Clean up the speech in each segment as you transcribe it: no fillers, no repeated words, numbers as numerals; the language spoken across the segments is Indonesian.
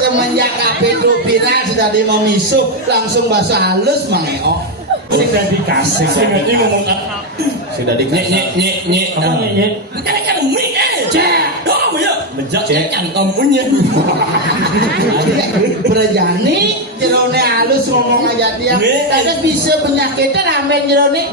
semenjak kapedro viral sudah dia mau misuh langsung bahasa halus mangeok. Sudah dikasih, sudah dia ngomong sudah dikasih. Nyek apa nyek? Kan mie cek. Oh ya, bejak cek kamunya. Berjani jerone halus ngomong aja dia. Tapi bisa penyakitnya rame jerone.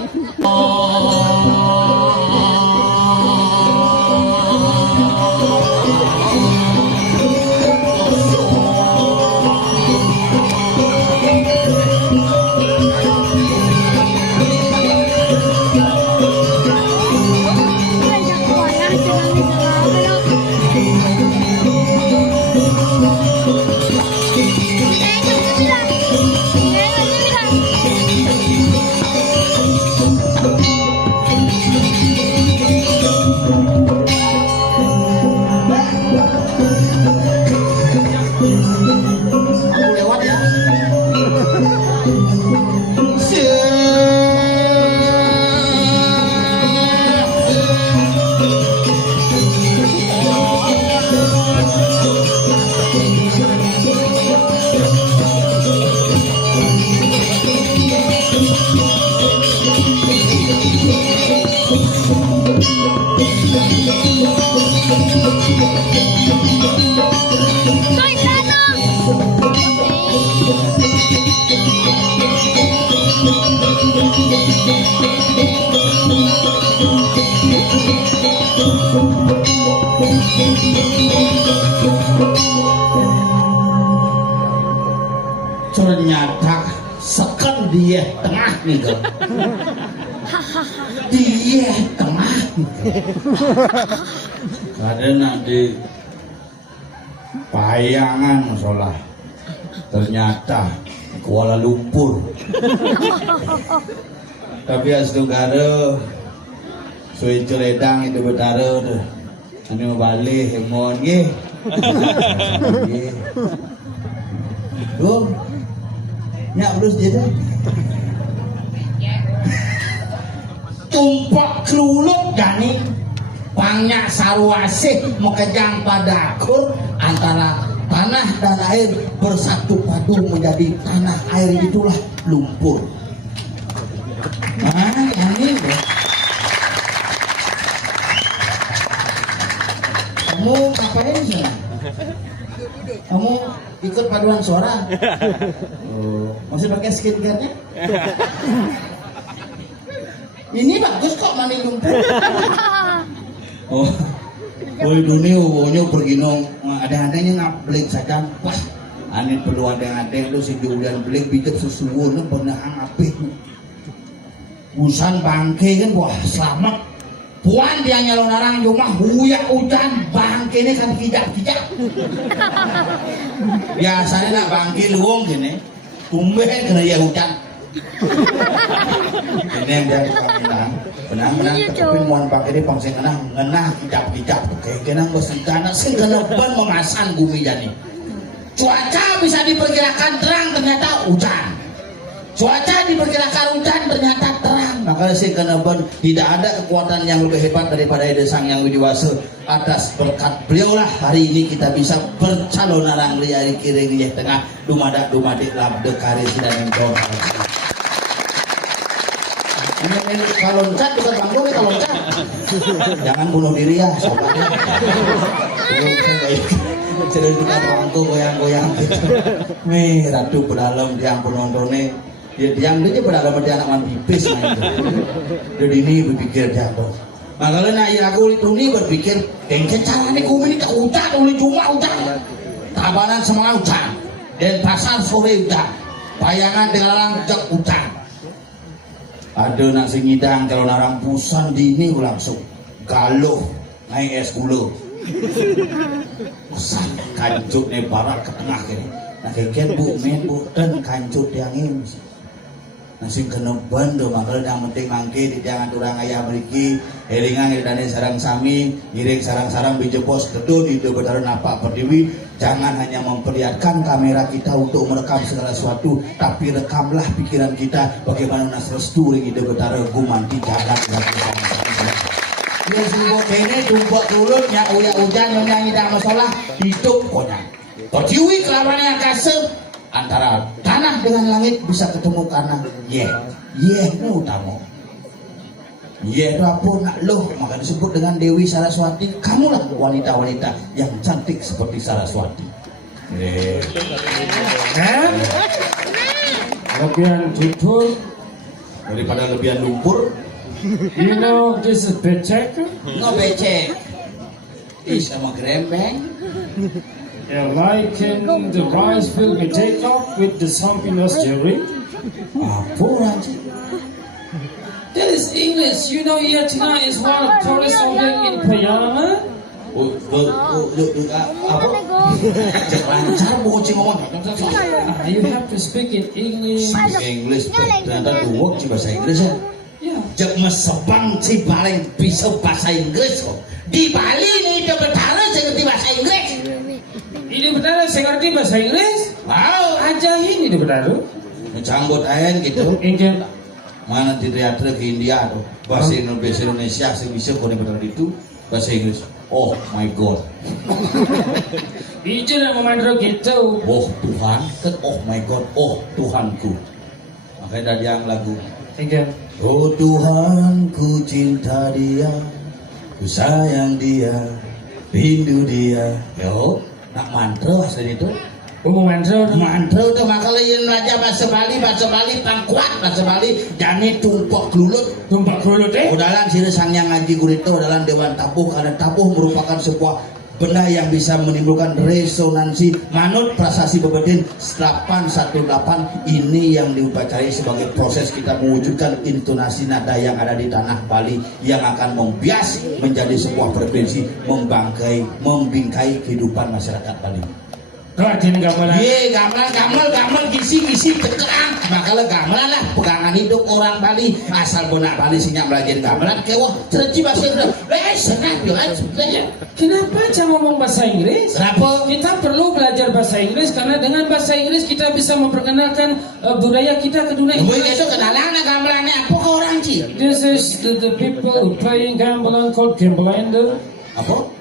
Ternyata sekan dia tengah nih kan. Dia tengah. Karena di Payangan masalah. Ternyata Kuala Lumpur. Tapi asdugara Sui Celedang itu betara tuh. Anu balik hemon nggih. Duh. Nyak terus jadi tumpak kelulut gani pangnya sarwasih mekejang pada akur antara tanah dan air bersatu padu menjadi tanah air itulah lumpur. Nah ini kamu ngapain sih? Kamu ikut paduan suara? Oh, masih pakai skincare-nya? Ini bagus kok mani lumpur. Oh, boleh dunia wonyo pergi nong ada-adanya ngablik saja. Wah, ane perlu ada itu si Julian belik bikin sesuatu pernah ngapih. Usan bangke kan wah selamat. Puan dia nyalon orang rumah huyak hujan bangke ini kan kijak-kijak. Biasanya nak bangke luung gini, tumben kena ya hujan. Ini yang dia menang, menang tapi muan bangke ini pangsi ngenah kijak-kijak. Kayak kenang bersentana sih kena ban memasan bumi jadi. Cuaca bisa diperkirakan terang ternyata hujan. Cuaca diperkirakan hujan ternyata terang. Maka saya kena tidak ada kekuatan yang lebih hebat daripada Ede Sang Yang Widiwasa. Atas berkat beliau lah hari ini kita bisa bercalon narang liari kiri di tengah dumadak dumadik labde kari sidang mentong. Ini kalau loncat bukan bangku nih kalau loncat. Jangan bunuh diri ya sobatnya. Jadi kita bangku goyang-goyang gitu. Nih ratu pedalam yang penontonnya. Yang dia berada pada anak man pipis jadi ini berpikir dia kok makanya ayah aku itu nih berpikir kayaknya caranya kumi ini tak hujan oleh cuma hujan tabanan semangat hujan dan pasar sore hujan Payangan dengan lanjak hujan ada nasi ngidang kalau narang pusan dini langsung galuh naik es gula pusan kancut nih barat ke tengah ini nah kayak bu men bu dan kancut yang ini nasi kena bandu makanya yang penting mangke di jangan turang ayah beriki elingan dan sarang sami giring sarang-sarang bijepos teduh di bedaran apa perdiwi jangan hanya memperlihatkan kamera kita untuk merekam segala sesuatu tapi rekamlah pikiran kita bagaimana nas restu ring ide betara guman di jagat dan ya semua kene jumpa dulu nyak uya hujan nyanyi dah masalah hidup konya Pertiwi kelawan yang kasep antara tanah dengan langit bisa ketemu karena ini utama. Itu apa nak loh, maka disebut dengan Dewi Saraswati. Kamulah wanita-wanita yang cantik seperti Saraswati. Lebihan tutur. Daripada lebihan lumpur. You know this is becek. No becek. Sama grembeng. Like in the rice will be take off with the sampiness jerry. Apa aja? That is English. You know Yatina is one of tourist object in Payama. Apa? Lancar bocing ngomong. You have to speak in English. English ternyata duwek ci bahasa Inggris ya. Yeah. Jek mesebang ci paling bisa bahasa Inggris kok. Di Bali nih udah betara saya ngerti bahasa Inggris. Ini benar saya ngerti bahasa Inggris. Wow, Aja ini benar. ngecambut aen gitu. Ingin Mana di teater ke India tuh bahasa Indonesia sih bisa kau benar itu bahasa Inggris. Oh my God. Itu yang memandang gitu. Oh Tuhan, kan oh my God, oh Tuhanku. Makanya dari yang lagu. Ingin. Oh Tuhan, ku cinta dia, ku sayang dia, rindu dia. Yo, nak mantra asli itu. Memandang. Mantra itu makanya yang raja bahasa Bali pangkuat bahasa Bali, jani tumpak gelulut. Tumpak gelulut Udalan sini sang yang ngaji gurito dalam dewan tabuh, karena tabuh merupakan sebuah benda yang bisa menimbulkan resonansi manut prasasti bebedin 818. Ini yang diupacarai sebagai proses kita mewujudkan intonasi nada yang ada di tanah Bali yang akan membias menjadi sebuah frekuensi membingkai kehidupan masyarakat Bali. Rajin gamelan. Ye, gamelan gisi tekerang. Makalah gamelan lah pegangan hidup orang Bali. Asal benak Bali sinyak belajar gamelan kewah cerci bahasa Inggris. Senang sebenarnya. Kenapa saya ngomong bahasa Inggris? Kenapa? Kita perlu belajar bahasa Inggris karena dengan bahasa Inggris kita bisa memperkenalkan budaya kita ke dunia. Mungkin itu kenalan gamelannya apa ke orang Ci? This is the people who playing gamelan called gambelander. Apa?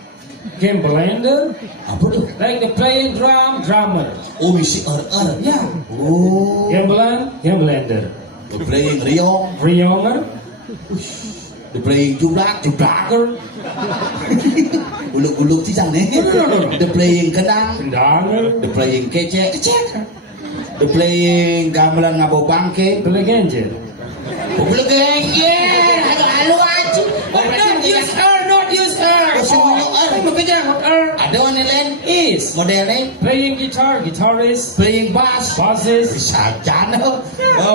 Gambelander, Apa tuh? like the playing drummer. Oh, misi Ya. Oh. Gambelander. The playing riong, Rionger, the playing jublak. Uluk cicang nih. The playing kendang, Kendanger, the playing kecek, the playing gamelan ngabo bangke. Belegenjer. Uluk gengger, halo aja. Not use her. Ada one lain Is modelnya playing guitarist, playing bass, bassist, sarjana,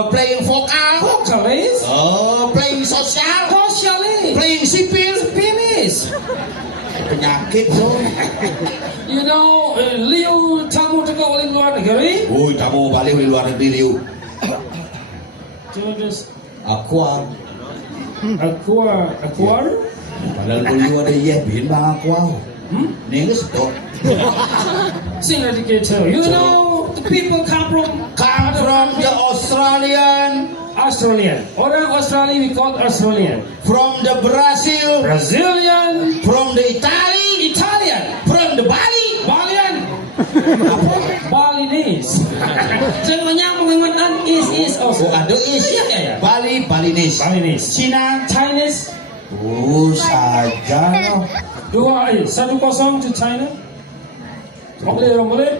playing vokal, vocalist, playing sosial, socialist, playing sipil, pianist. penyakit tuh. You know, Liu tamu teko oleh luar negeri. Woi, kamu balik dari luar negeri Liu. Terus Aqua, Aquar. padahal beliau ada iya bikin bang Aqua. Nih nggak setok. Sing that you know, the people come from The Australian, Orang Australia we call Australian. from the Brazil, Brazilian, from the Italy, Italian, from the Bali. Balian. Balinese. Semuanya menggunakan is also. Oh, ada is. Iya. Bali, Balinese. Balinese. Cina. Chinese. Oh, saja. 1-0 to China. Boleh.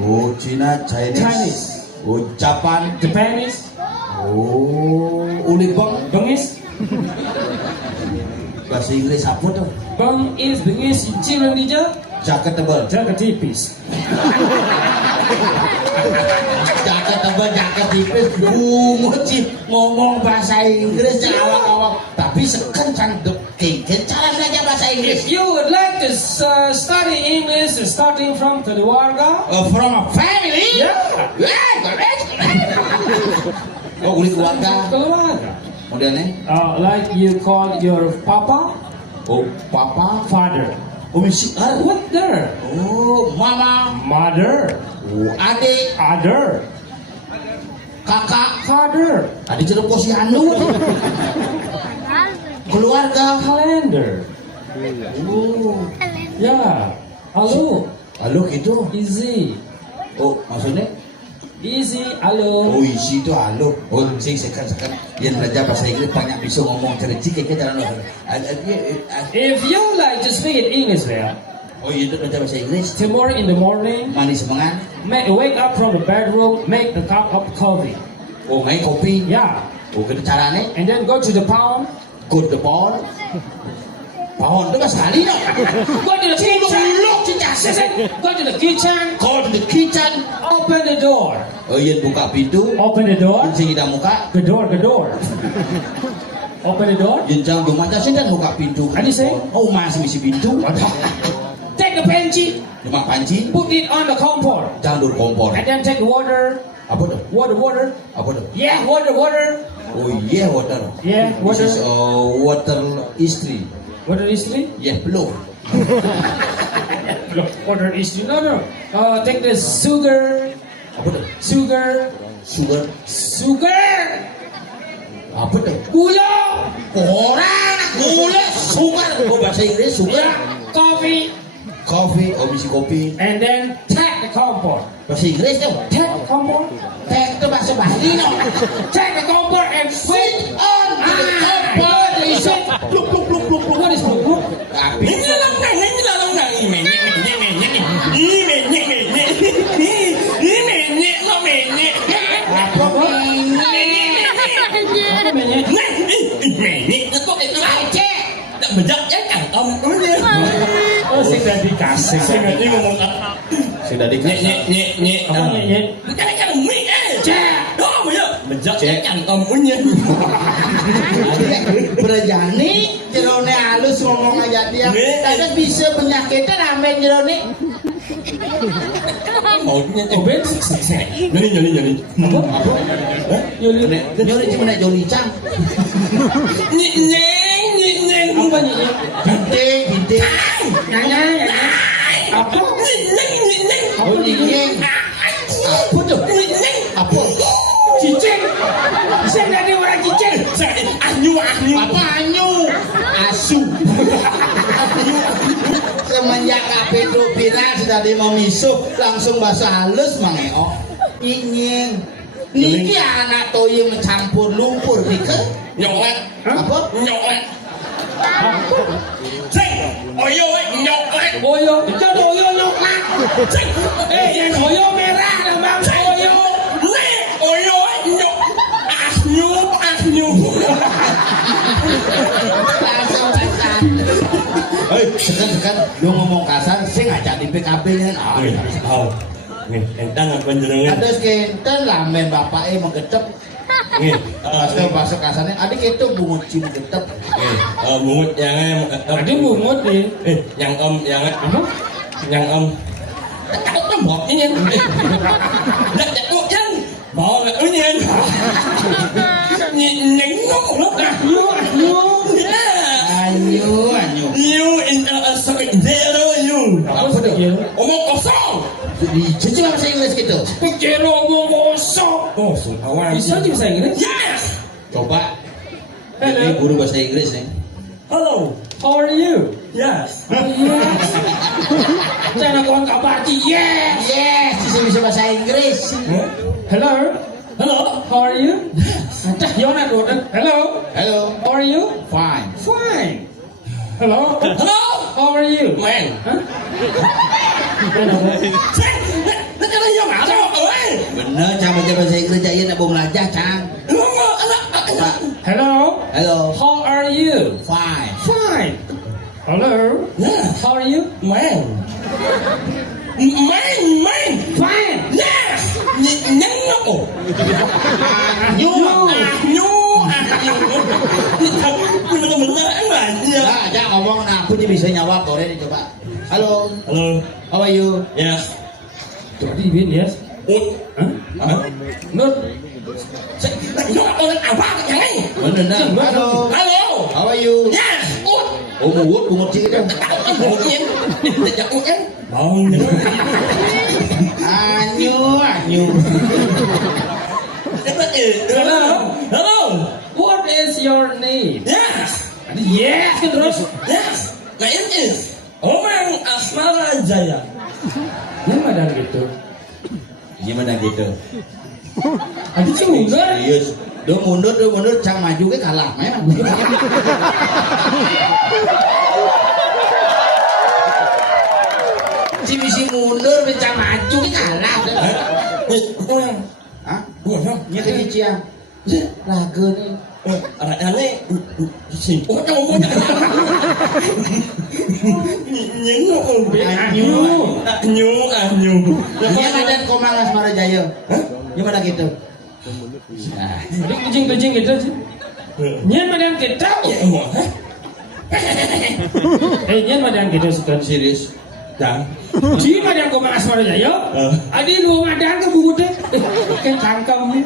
Oh, Cina, Chinese. Chinese. Oh, Japan. Japanese. Oh, Ulibang. Bengis. Bahasa Inggris apa tuh? Bengis, Cina Indonesia. Jaket tebal. Jaga tipis. Jaket tebal, jaket tipis. Nguci ngomong bahasa Inggris awak-awak. Tapi sekencang deket cara belajar bahasa Inggris. If you would like to study English starting from keluarga, From a family? yeah, Correct. Oh, kulit keluarga. keluarga. Modelnya? Like you call your papa, Oh, papa. father. Oh, misi. What there? Oh, mama. Mother, Oh, adik. other, Kakak. father, Adik jeruk posyandu. Keluarga. calendar. Oh. Yeah. Hello. Halo gitu. Easy. Oh, maksudnya? Easy, halo. Oh, isi itu halo. Oh, sing sekan-sekan yang belajar bahasa Inggris banyak bisa ngomong cerita kayak kita If you like to speak in English, well, Oh, iya itu belajar bahasa Inggris. tomorrow in the morning, Manis semangat. wake up from the bedroom, make a cup of coffee. Oh, main kopi. Yeah. Oh, kita caranya And then go to the pound, good the ball. Pohon itu bahasa kali dong. go to the kitchen, go to the kitchen, Call to the kitchen. open the door. Oh, iya buka pintu. Open the door. Sing kita muka. The door. Open the door. Jenjang rumah sih dan buka pintu. Adi say? Oh, masih misi pintu. Take the panci, Cuma panci. put it on the kompor. Jangan dur kompor. And then take water. Apa tuh? Water. Apa tuh? Yeah, water. Oh iya water. Yeah, water. This is water istri. Water is three? Yeah, belum. Water is three. No. Take the sugar. Apa tuh? Sugar. Apa tuh? Gula. Orang gula sugar. Oh bahasa Inggris sugar. Coffee. Coffee. Oh misi kopi. And then take the kompor. Bahasa Inggris tuh. Take the kompor. Teh itu bahasa Bali no. Take the kompor and put On to the kompor. Pluk. What is pluk? Tapi Ini lalang nang ini menyek. apa Apa menyek? Oh, sing dah dikasih. sudah dikasih. Apa menyek? Berjani jerone halus ngomong aja dia. Tapi bisa penyakitnya ramen jerone. Oh, Ben? Yuli. Nyuri cuma nak Joni Cang. Apa menyek? Gede. Nanya. Apa? Oh nyeng. Apa tuh? Apa? Cicing. Saya dari orang cicing. Apa anyu? Asu. Semenjak Pedro Pira sudah mau misuh langsung bahasa halus mangeok. Nyeng. Niki anak toyeng mencampur lumpur dike. Apa? Oyo, itu oyo nyoklat. Yang oyo merah bang, oyo. Hei, sekan lu ngomong kasar, saya ngajak di PKB nya. Ada skenten lamen bapaknya mengetep. Bahasa kasarnya, adik itu bungut cim getep. Mungut yang Tadi bungut nih. yang Apa? Takut tembok ini. Nak takut kan? Mau nggak ini? Nengok loh. Anyu. You in sorry, zero you. Apa sih? Omong kosong. Di cuci bahasa Inggris gitu. Pikir omong kosong. Oh, awal. Bisa juga bahasa Inggris? Yes. Coba. Hello. Ini guru bahasa Inggris nih. Hello. How are you? Yes. Yes. Jangan kawan kabar yes. Yes, bisa bahasa Inggris. Hello. Hello. How are you? Yona Gordon. Hello. Hello. How are you? Fine. Fine. Hello. Hello. How are you? Man. Huh? Nó cho nó vô mạo sao? Ơi. Bener, Cang baca bahasa Inggris aja nak mau belajar, Cang. Hello. Hello. How are you? Fine. Fine. Hello. Yeah. How are you? Man. Fine. Yes. Nhắn nó. Nyu. Thật. Nhưng mà mình nói là Nah, Cang ngomong, nah aku bisa jawab, boleh dicoba. Halo. Hello. How are you? Yes. Tadi bin yes. Huh? Not. Nó tôi apa cái Bener, nah. Halo. Hello. How are you? Yes. Oh, bungut cik itu. Một yên. Để một yên. Bông. Anyu. Hello. Hello. What is your name? Yes. Yes. Terus. Yes. My name is Omang Asmara Jaya. gitu. Gimana gitu? Aduh sih mundur. Serius. Do mundur, cang maju ke kalah. Memang. Si misi mundur, cang maju ke kalah. Hah? Nya ke cician. Lagu nih. Aneh, sih. Oh, kamu mau anyu. Nya ngadan Komang Asmara Jaya. Hah? Gimana gitu? Nah, Adik kucing-kucing gitu sih. Nyen madang kita. Nyen madang kita sekarang. serius. Dan Ji madang Komang Asmara Jaya. Adi lu madang ke bubut deh. Ke cangkem.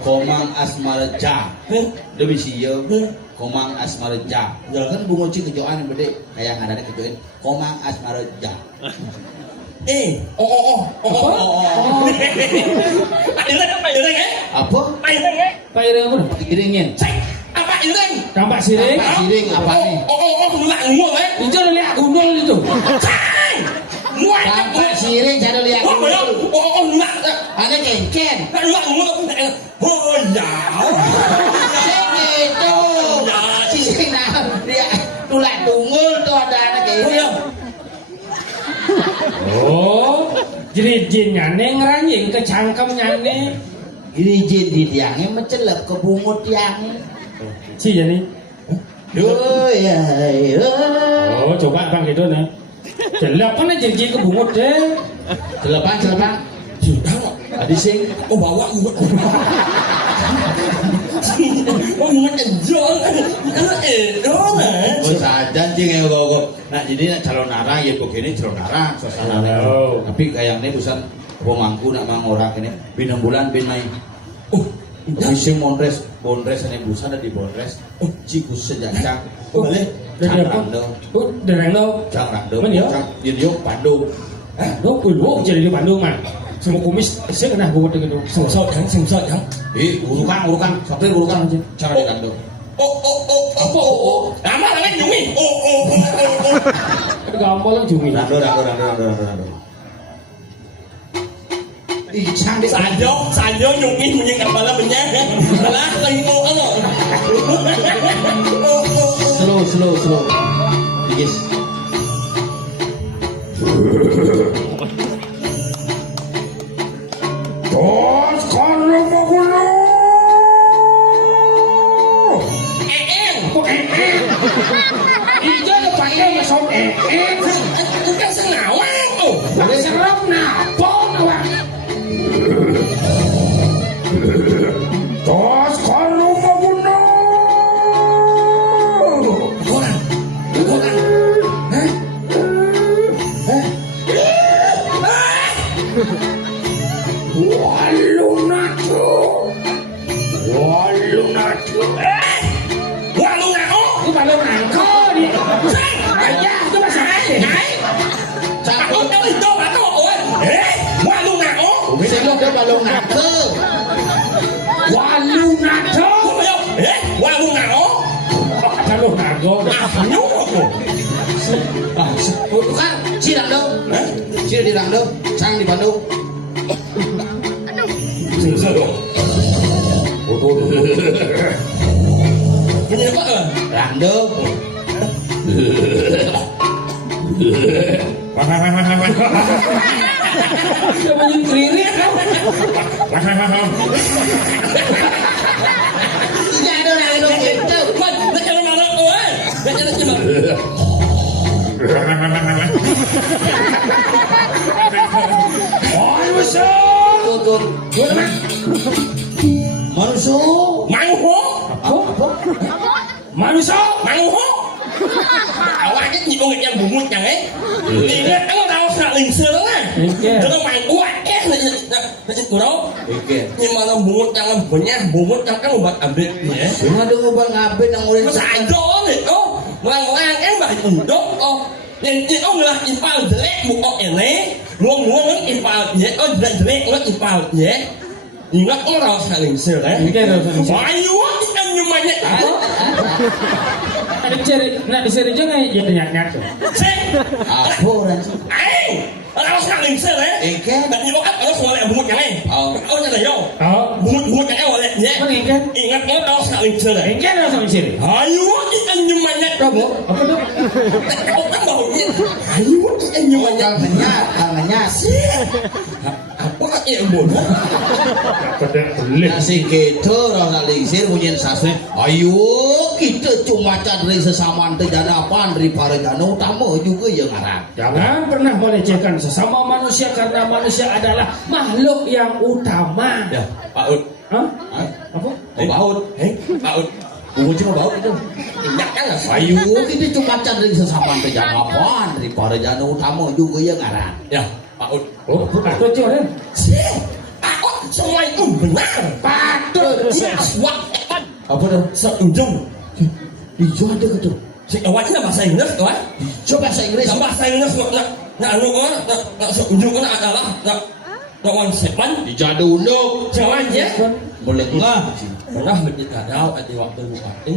Komang Asmara Ja. Demi siyo. Komang Asmara Ja. Kan bungo cing kejoan bede kayak ngadane kejoin. Komang Asmara Ja. oh. Apa ireng Apa? Pak Ireng pun. Iringin. Apa ireng? Tampak siring. Pak Siring apa nih? Nggak ngomong Itu lihat gundul itu. Muat. Pak Siring cara lihat. Nggak. Ane kengken. Nggak ngomong. Oh ya. Sing gitu. Siring nah dia tulak tungul tuh ada anak kayak Oh, jadi jin nyane ngeranjing ke cangkem nyane. Ini jin di tiangnya mencelep ke bungut tiangnya. Si jadi. Oh ya. Oh, coba bang gitu nih. Jelap kan aja jin ke bungut deh. Celepan. Adi sing. Oh bawa muat. Oh muat jol. Dong. Oh sajan sih kayak kok. Nah jadi calon narang ya begini calon narang suasana. Tapi kayaknya bukan pemangku nak mang orang ini. Bina bulan bin mai. Bisa Bonres ini busan ada di Bonres. Cikus sejancang. Balik. Dari apa? Dari lo. Jangan rando. Mana ya? Jadi Bandung. Lo lu jadi di Bandung mah. Semua kumis saya kena buat gitu. Semsot yang. Urukan. Sopir urukan aja. Cara di rando. Oh. Nama namanya Yumi. Oh. Gampang lah cumi. Rando. Ih, canggih. Sanjo Yumi punya kepala banyak. Malah lagi mau ano. Slow. Yes. Tos kalau mau gulu. Ijo depan dia masuk Bukan senawang tuh. serem napa nawang. Tos kalau mau gulu. Koran. Walung nato. Walung nako. Ini balung nangko di. Aja itu masalahnya. Aku tahu itu aku. Walung nako. Selok dia balong nake. Walung nato. Walung nako. Kalau nago. Bukan, Cirando. Cir di Rando, Cang di Bandung. Punya apa? Rando. Dia banyak kririk kan. Tidak ada Rando gitu. Macam mana kau? Macam mana? Tutur. Manusia. Manusia. Awaknya nyibung yang bungut yang Ingat kamu tahu nak lingsir lah. Jangan main kuat Kurau. Ini mana bungut yang bungut yang kan obat abet ya. Cuma ada obat ngabet yang udah Sajo itu. Melang-lang kan bah udok oh. Yang itu ngelah impal jelek bukok ini. Nguang-nguang kan impal ya. Oh jelek ngelah impal ya. Ingat orang saling sel Ayo, kan namanya. ada ceri, nak diseri jangan jadi nyat-nyat. Sek. apa orang sih? Nó sang linh sơn đấy. Engket. Bạn nhớ nó không lại buồn cái này. Ông nhà này không? Buồn cái em lại nhé. Mana engket? Ingat nó sang linh sơn đấy. Engket datang di sini. Ayo, anh nhưng mà nhặt Apa bu? Apa tu? ông ăn bảo nhé. Ayo, anh nhưng mà nhặt. Tangannya Apa yang buồn? nah sing gitu rasa lingsir punyen sasne ayo kita cuma cari sesama tejanapan dari para jana utama juga yang ngarang Jangan pernah melecehkan sesama manusia karena manusia adalah makhluk yang utama. Ya, Pak Ud. Hah? Apa? baut Pak Ud. bunga cuma baut itu Ingat kan lah. ayo kita cuma cari sesama tejanapan dari para jana utama juga yang ngarang Ya, Pak Ud. Oh, patut Jordan. Pak Ud semua itu benar. Patut. Yes, what? apa tuh Seujung. hijau ada gitu Si awalnya bahasa Inggris kawan. coba bahasa Inggris Bahasa Inggris nak anu nak seujung kan adalah nak one segmen. dijadu unduk Jangan ya. boleh enggak Pernah begitu ada di waktu bupati.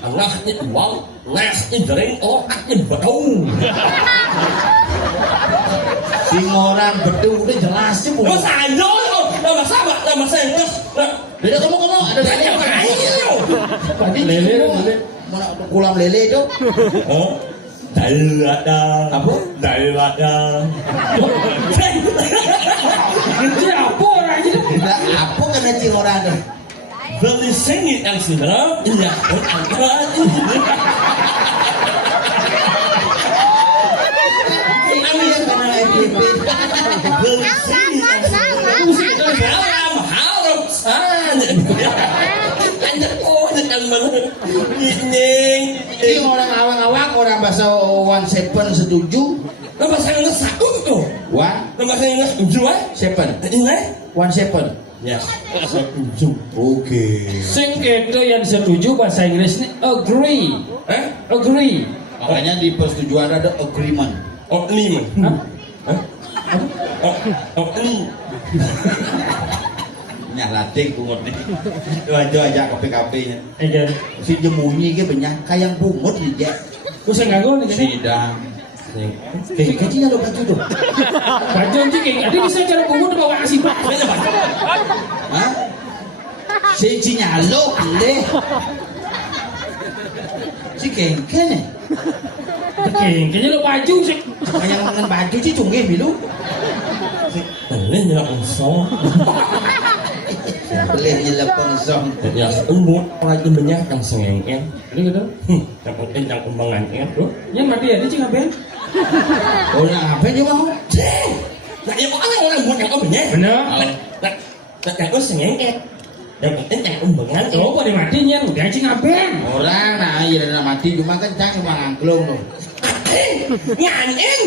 Anaknya uang, nasnya jering, otaknya betul. sing orang betul udah jelas sih bu Mas ayo, nama sahabat, nama saya terus. beda kamu ada lele Ayo. tadi Lele, lele. mana kulam lele itu Oh, dari ada apa dari ada. Itu apa orang itu? nah, apa kena cing orang tuh Beli sengit yang sudah, iya, angkat. ini yang kena FDP Beli sengit yang sudah. Harus Anak dengan mana? Ini. ini orang awang-awang orang bahasa one seven setuju Nama saya nggak satu tuh. one Nama saya nggak setuju seven Ini? one seven Ya, setuju. oke Sing itu yang setuju bahasa Inggris ini agree. Agree. makanya di persetujuan ada agreement Oh, lima. Hah? Oh, lima. nyalatik bungut nih itu aja ke PKP nya Egen. si jemunyi ke banyak kayak bungut nih ya Ku sing nganggo nih kan. sidang kayak kecilnya lo baju tuh Baju cing, ada bisa cara bungut bawa asih Pak. hah si cinyalo le si kengken nih Kayaknya lo baju sih. kayak mangan baju sih cungge bilu Ini nyelak unsur. boleh nyelepeng song Ya, umur lagi banyak yang sengengeng. Ini gitu. Yang penting yang kembangan itu. Yang mati ada cing apa? oh yang apa juga mau Nah, yang orang buat yang banyak. Benar. Nah, yang itu sengengeng. Yang penting yang kembangan itu. Coba di matinya udah cing apa? orang nah iya dan mati cuma kencang cuma ngangklung tuh Nganyen.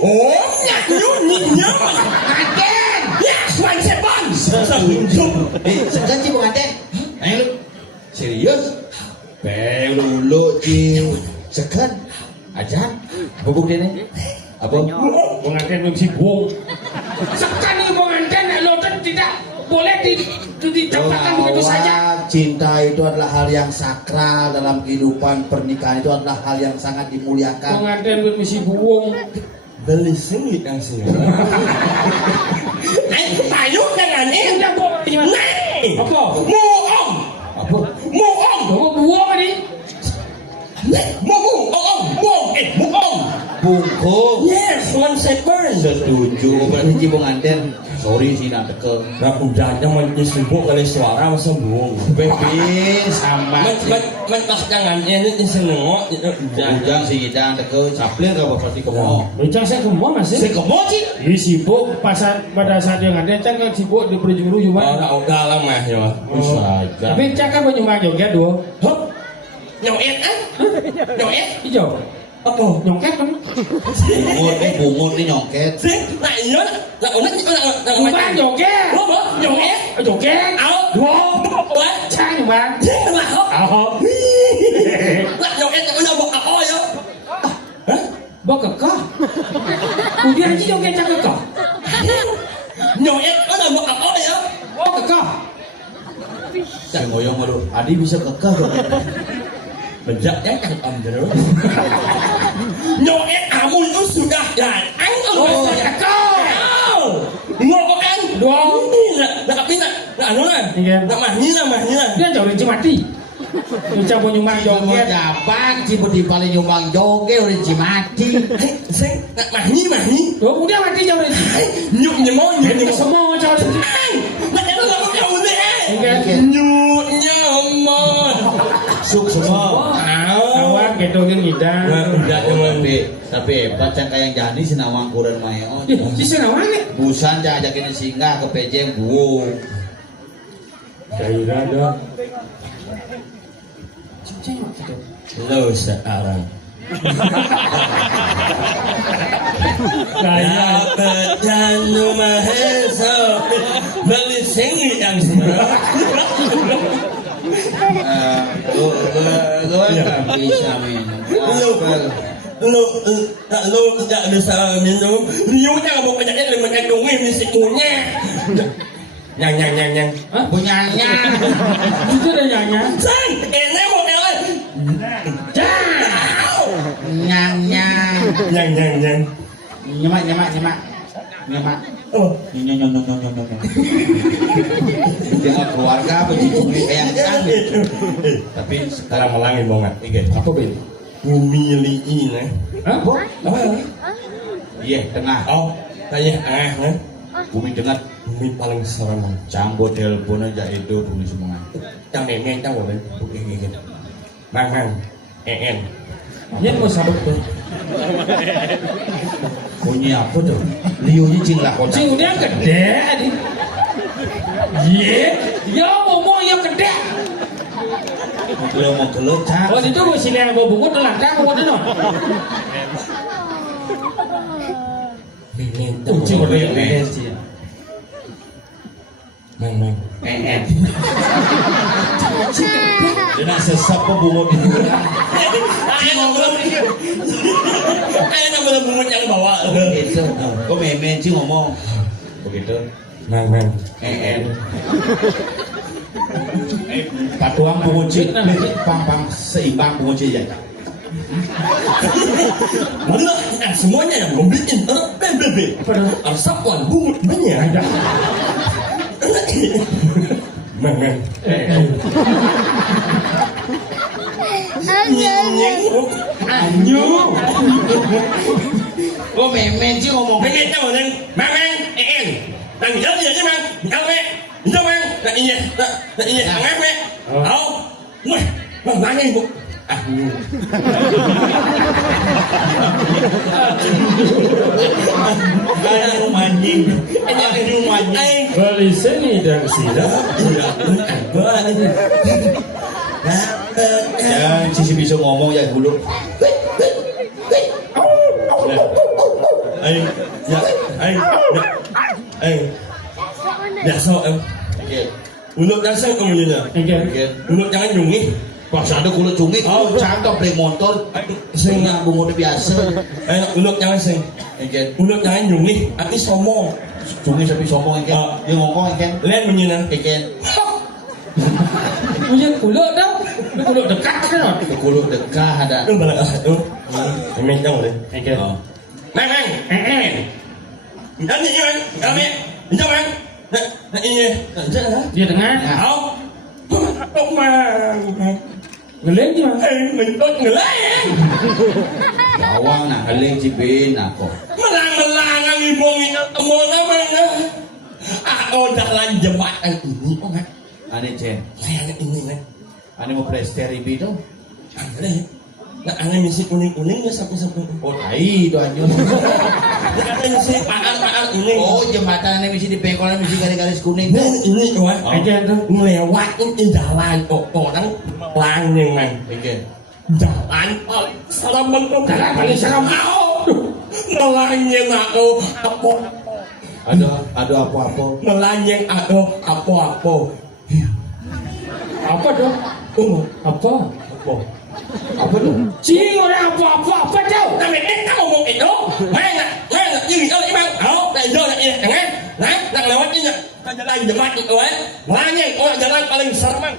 Oh, nyanyi. ngaten Yes, one seven. Seujung. segan sih bukan teh ayo lu serius dulu ci segan ajan bubuk dia nih apa Pengantin belum si buang. Sekarang ini pengantin lo tidak boleh ditempatkan begitu saja. Cinta itu adalah hal yang sakral dalam kehidupan pernikahan itu adalah hal yang sangat dimuliakan. Pengantin belum si buang. Beli sengit yang sengit. Payung dengan ini. Udah bawa di mana? Apa? Muong. Apa? Muong. Bawa buang ini. Muong. Bungkung. Yes, one seven. Setuju. Berarti cibung anten. Sorry sih nak teke. Nah, udah jangan disebut kali suara masa buong. Baby sama. Mentah jangan ini disenengok itu Ujang sih kita teke. Saplir kau pasti kemo. Bicara saya kemana masih? Si kemo sih. Ini sibuk pada saat yang ada kan sibuk di perjuru cuma. udah lama ya. Saja. Tapi cakap banyak banyak ya dua. Hop. Nyowet Nyowet. Hijau. Apa? Nyongket kan? Bungut nih nyongket. Sih, nah iya. Nah, udah Bukan nyongket. Apa? Nyowet. Nyongket. Wow. What? Cang nyumbang. Lah, hop. Oh. Lah, nyowet udah bawa apa ya? Hah? Bawa kekah. Kemudian aja nyongket cang kekah. Nyowet udah bawa apa ya? Bawa kekah. Saya ngoyong aduh. Adi bisa kekeh dong. Bejak kan om terus. Nyowet kamu itu sudah ya anh Oh, ya kau. ngô anh Dong. nak pindah nak anu lah Iya. nak mah ni lah Dia jauh dari mati. Ucap nyumbang joget. jabat cipu di paling nyumbang joge udah cimati. Sen nak mah ni Oh, udah mati jauh dari. nyuk nyemon nyuk nyemon Semua jauh dari. nak ada lah kau ni Iya. nyuk nyemon Suk semua. Awak gitu kan ngidang. udah cuman Tapi hebat can kayak Jani sinawang kuran mayon. Di sana mana? Busan cak ajakin singgah ke PJ buo. Daerah dah. lo sekarang dapat janu mahesa beli singi yang semua Gue nggak bisa minum. lu tidak bisa minum riunya nggak mau penyakit lebih mengandungi risikonya nyang Hah? Punyanya. Itu ada nyanyi. sang ini mau elek Nyang. nyang Nyemak. oh Nyong. Tengok keluarga begitu kayak kan. Tapi sekarang melangin mau nggak Apa beda? memilih ini Hah? apa iya tengah. oh tanya kan Bumi tengah. bumi paling serem Cambo telepon aja itu tulis semua. trong này nghe trong rồi đấy ok mang em Dia mau sabut tuh. Bunyi apa tuh? Liunya cing lah kota. Cing dia gede adi. Ye, ya mau yang gede. Mau kelut cak. Oh itu gue sini bawa bungut tuh lancar mau tuh. Cing gede sih. mang Dia nak sesap pun bungut itu. kayaknya boleh bungut yang bawa Begitu. Kok memen sih ngomong. Begitu. mang Patuang bungut sih. Pang seimbang bungut sih ya. mana semuanya yang membeliin PBB Arsapan bungut banyak mang Anyu. Kok memen sih ngomong. Pengen tahu neng, mang, nang jauh dia mang, jauh mang, nak ini, angat me, weh, mang ibu, Ayo manjing. Ayo manjing. Beli seni dan sila. Ya, sisi bisa ngomong ya dulu. biasa em, untuk dasar kemudiannya, untuk jangan jungi, Pas ada kulit cumi, cakep beli motor, sehingga bungut biasa. untuk jangan sing, untuk jangan jungi, arti sombong, Cumi tapi sombong kan, dia ngomong kan, lihat menyenang, kan, Punya kulit dah. Kulit dekat kan? kulit dekat ada. itu balik tuh, main tahu deh, mang, dan ini mang, kami, jauh mang, nak ini, jangan. Dia tengah. Không mang Ngeleng dia. mình tốt người lấy Jawang nak kalian cipin aku. melang ang ibong mo naman ako dalan jembatan ini oh nggak Ane Jen, saya ini kan ane mau presteri itu. ada nah ada misi kuning ya sampai Oh tai itu anjur. ada misi pakar ini Oh jembatan ini mesti dipengkol, mesti garis-garis kuning. dan ini kawan Aja tuh. ngelewatin jalan orang pelang dengan Oke. jalan paling serem Jalan paling serem. melanyeng aku apa Ada apa-apa. melanyeng aku apa Apa dong? Apa? Apa tuh? Cing orang apa tau? tapi kita ngomong itu mana nhưng ở bang tại do là kan nak lewatin jalan jembatan itu melanyeng jalan paling serem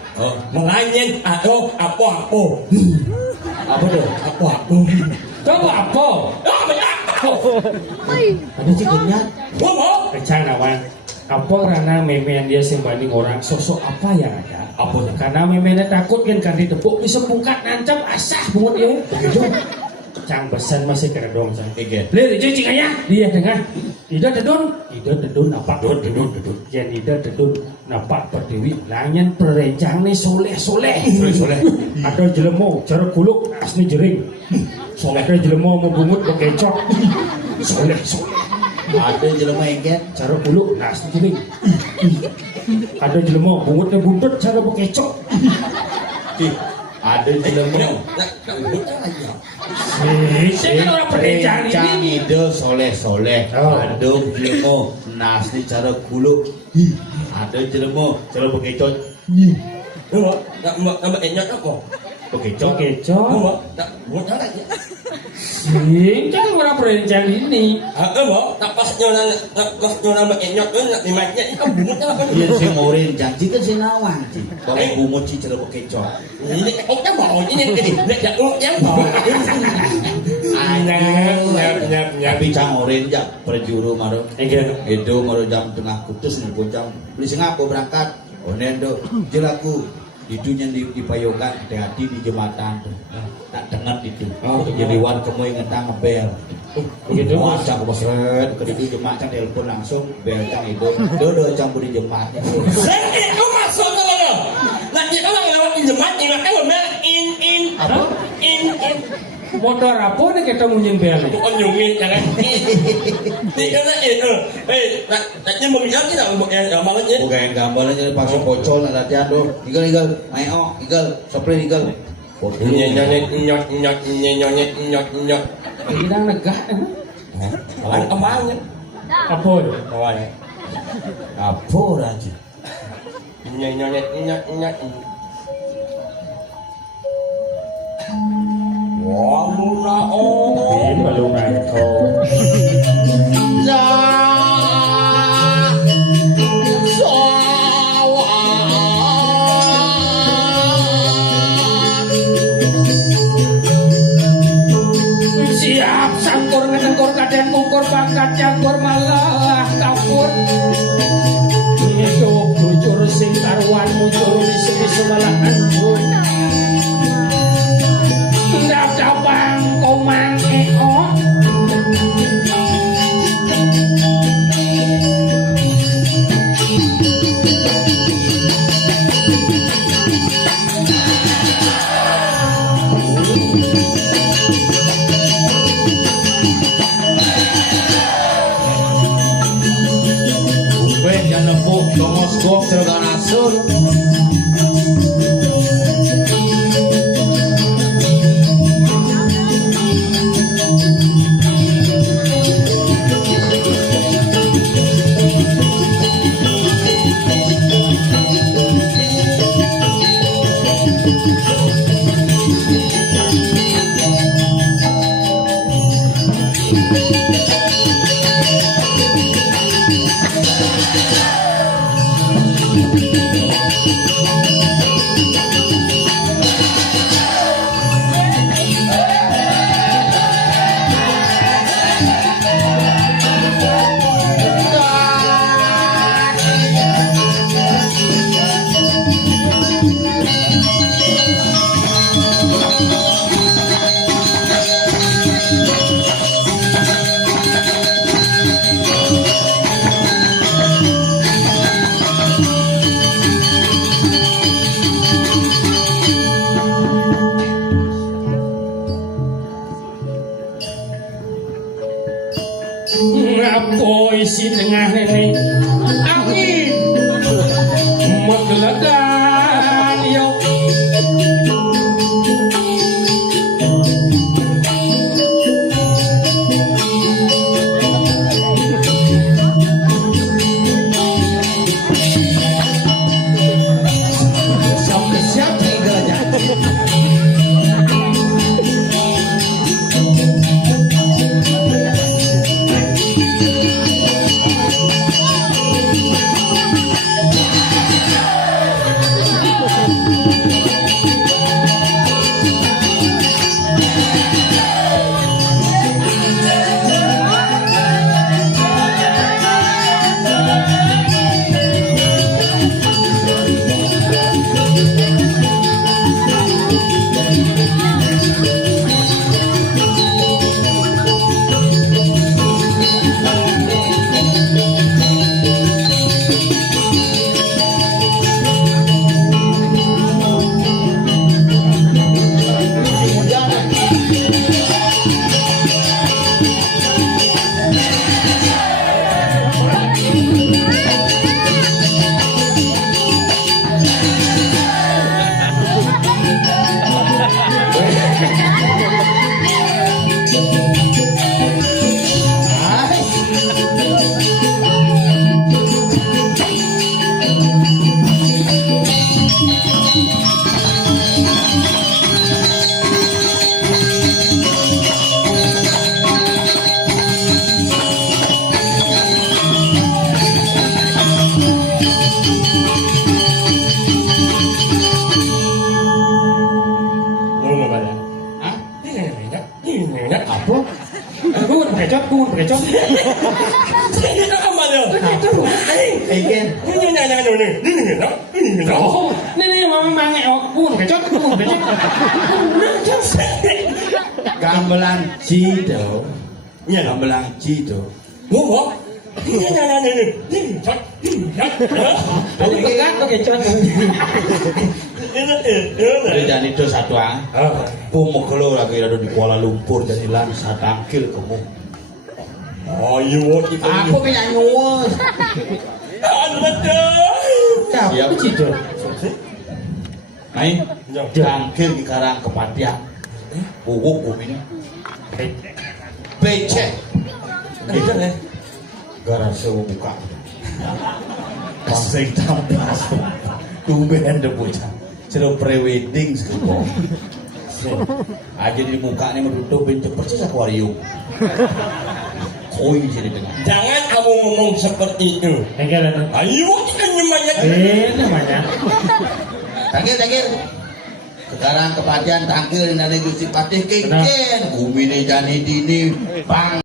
melanyeng aku apa Apa tuh? apa Tahu apa? banyak Ada cikirnya. Ngomong. Kecang nawan. Apa karena memen dia sembanding orang sosok apa yang ada? Apa? Karena memennya takut kan ditepuk bisa buka nancap asah bungut dia. Begitu. Cang pesan masih kena dong cang. Oke. Lihat cuci kaya dia dengar. Ida dedun nampak dedun. Jan ida dedun nampak perdewi. Lanyan perencang nih soleh. Ada jelemo cara kuluk asni jering. Soleh ada jelemo mau bungut bekecok. Soleh. Ada jelema engket. Cara kuluk asni jering. Ada jelemo bungutnya buntut cara bekecok. Ada jelema. Saya kan orang perencang ini. Ide soleh. Oh. Ada jelema nasli cara kuluk. Ada jelema cara bekecot. Ngomong. Nama enyot apa? Bekecot. Bekecok. Ngomong. Ngomong lagi. Sing kan orang perencang ini. Ngomong. Tak pas nama enyot tu nak dimainnya itu bungut apa? Iya sing oren janji kan sing nawang. Kalau bumut si cara bekecot. Ini orang mau ini yang mau. Tapi cang oren jak perjuru maro. Enggak. Itu maro jam tengah kutus nih bocang. Beli singapa berangkat. Oh nendo jelaku. Itu yang dipayokan hati-hati di jembatan tuh. Tak dengar itu. Jadi wan kamu ingetang ngebel. Begitu. Wah, cang bosan. Kediri jembatan telepon langsung bel cang itu. Dodo cang di jembatan. Saya itu masuk ke mana? Nanti orang lewat di jembatan ingatkan ngomel in. Apa? In. Motor apa nih kita munyin bel nih? Bukan nyungin jangan. Tidak nak nanti mau bilang tidak yang banget ya. Bukan gambarnya pakai pocol ada jatuh. Igal. Mayo, igal. Sopri igal. Nyot. Kita negah. Ada kemana? Apa? Kawan. Apa aja? Nyot. Wah, luna Ini belum nangko. Siap sangkur ngenengkur kaden mungkur pangkat jangkur malah kapur. Hidup bujur sing karuan muncul misi malah anggur. Ndak bang komang eot. Gok serga nasur. Isi tengah ini angin menggelegan yuk sampai siapa tiganya Ini apa lo? Iken. Oh, ini mama mangek pun kecot. Gamelan Cido. Iya, Gamelan Cido. Ngomong. Tadi pegat tuh kecot. Dan itu satu ah. Pumukelo lagi ada di Kuala Lumpur jadi lan satangkil kamu. Ayo, Aku punya nyuwun. Ya, Cido. Main tangkil di Karang Kepatian. Bubuk kuminya. Becek. Gara sewu buka. Paseng tampas. Tumben de bocah. Cero pre-wedding sekolah. Aja di muka ini menutup bentuk persis akuarium. Koi sini tengah. Jangan kamu ngomong seperti itu. Enggak ada. Ayo, kita namanya. Namanya. Tangkil. Sekarang kepatian tangkil dari Gusti Patih Keken. Kumine jani dini bang.